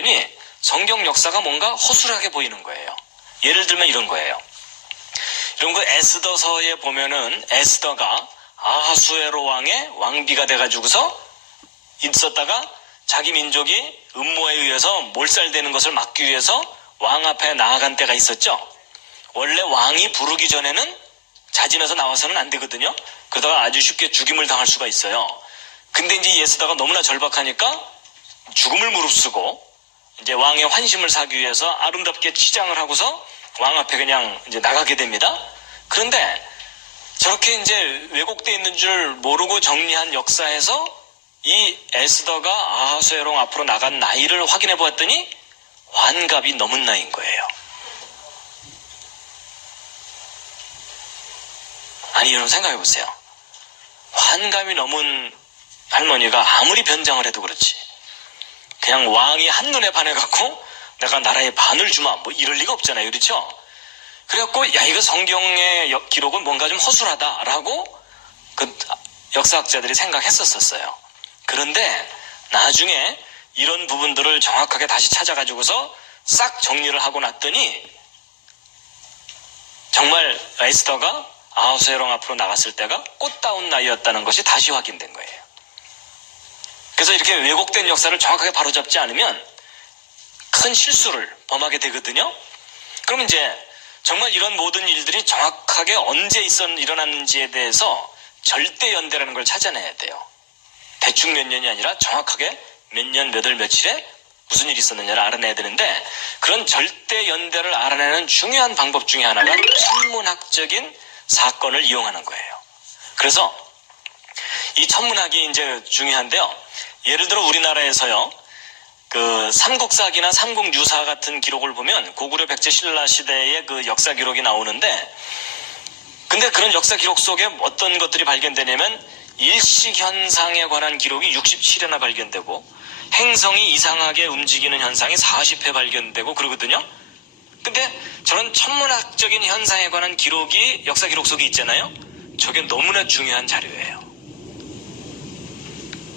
봤더니 성경 역사가 뭔가 허술하게 보이는 거예요. 예를 들면 이런 거예요. 이런 거 에스더서에 보면은 에스더가 아하수에로 왕의 왕비가 돼가지고서 있었다가 자기 민족이 음모에 의해서 몰살되는 것을 막기 위해서 왕 앞에 나아간 때가 있었죠. 원래 왕이 부르기 전에는 자진해서 나와서는 안 되거든요. 그러다가 아주 쉽게 죽임을 당할 수가 있어요. 근데 이제 에스더가 너무나 절박하니까 죽음을 무릅쓰고 이제 왕의 환심을 사기 위해서 아름답게 치장을 하고서 왕 앞에 그냥 이제 나가게 됩니다. 그런데 저렇게 이제 왜곡되어 있는 줄 모르고 정리한 역사에서 이 에스더가 아하수에로 앞으로 나간 나이를 확인해 보았더니 환갑이 넘은 나이인 거예요. 아니, 여러분 생각해 보세요. 환갑이 넘은 할머니가 아무리 변장을 해도 그렇지, 그냥 왕이 한눈에 반해갖고 내가 나라의 반을 주마 뭐 이럴 리가 없잖아요. 그렇죠? 그래갖고 야, 이거 성경의 기록은 뭔가 좀 허술하다라고 그 역사학자들이 생각했었어요. 그런데 나중에 이런 부분들을 정확하게 다시 찾아가지고서 싹 정리를 하고 났더니 정말 에스더가 아하수에로 앞으로 나갔을 때가 꽃다운 나이였다는 것이 다시 확인된 거예요. 그래서 이렇게 왜곡된 역사를 정확하게 바로잡지 않으면 큰 실수를 범하게 되거든요. 그럼 이제 정말 이런 모든 일들이 정확하게 언제 일어났는지에 대해서 절대 연대라는 걸 찾아내야 돼요. 대충 몇 년이 아니라 정확하게 몇 년, 몇 월, 며칠에 무슨 일이 있었느냐를 알아내야 되는데, 그런 절대 연대를 알아내는 중요한 방법 중에 하나가 천문학적인 사건을 이용하는 거예요. 그래서 이 천문학이 이제 중요한데요. 예를 들어 우리나라에서요, 그 삼국사기나 삼국유사 같은 기록을 보면 고구려 백제 신라 시대의 그 역사 기록이 나오는데, 근데 그런 역사 기록 속에 어떤 것들이 발견되냐면 일식현상에 관한 기록이 67회나 발견되고 행성이 이상하게 움직이는 현상이 40회 발견되고 그러거든요. 근데 저런 천문학적인 현상에 관한 기록이 역사 기록 속에 있잖아요. 저게 너무나 중요한 자료예요.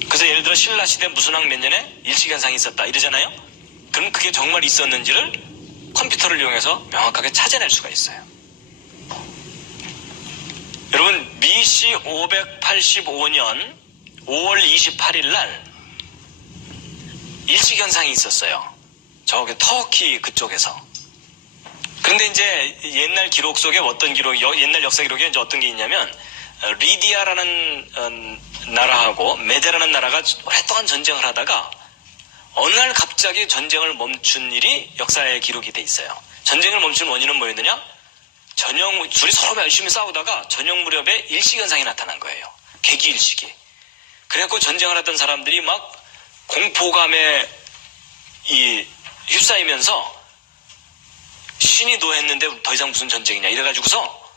그래서 예를 들어 신라시대 무슨 학 몇 년에 일식현상이 있었다 이러잖아요. 그럼 그게 정말 있었는지를 컴퓨터를 이용해서 명확하게 찾아낼 수가 있어요. 여러분, BC 585년 5월 28일 날 일식현상이 있었어요. 저기 터키 그쪽에서. 그런데 이제 옛날 기록 속에 어떤 기록, 옛날 역사 기록에 이제 어떤 게 있냐면 리디아라는 나라하고 메데라는 나라가 오랫동안 전쟁을 하다가 어느 날 갑자기 전쟁을 멈춘 일이 역사에 기록이 돼 있어요. 전쟁을 멈춘 원인은 뭐였느냐? 둘이 서로 열심히 싸우다가 저녁 무렵에 일식현상이 나타난 거예요. 개기일식이. 그래갖고 전쟁을 하던 사람들이 막 공포감에 휩싸이면서 신이 노했는데 더 이상 무슨 전쟁이냐 이래가지고서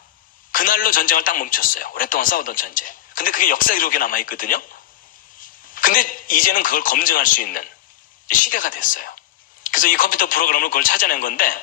그날로 전쟁을 딱 멈췄어요. 오랫동안 싸우던 전쟁. 근데 그게 역사 기록에 남아있거든요. 근데 이제는 그걸 검증할 수 있는 시대가 됐어요. 그래서 이 컴퓨터 프로그램을 그걸 찾아낸 건데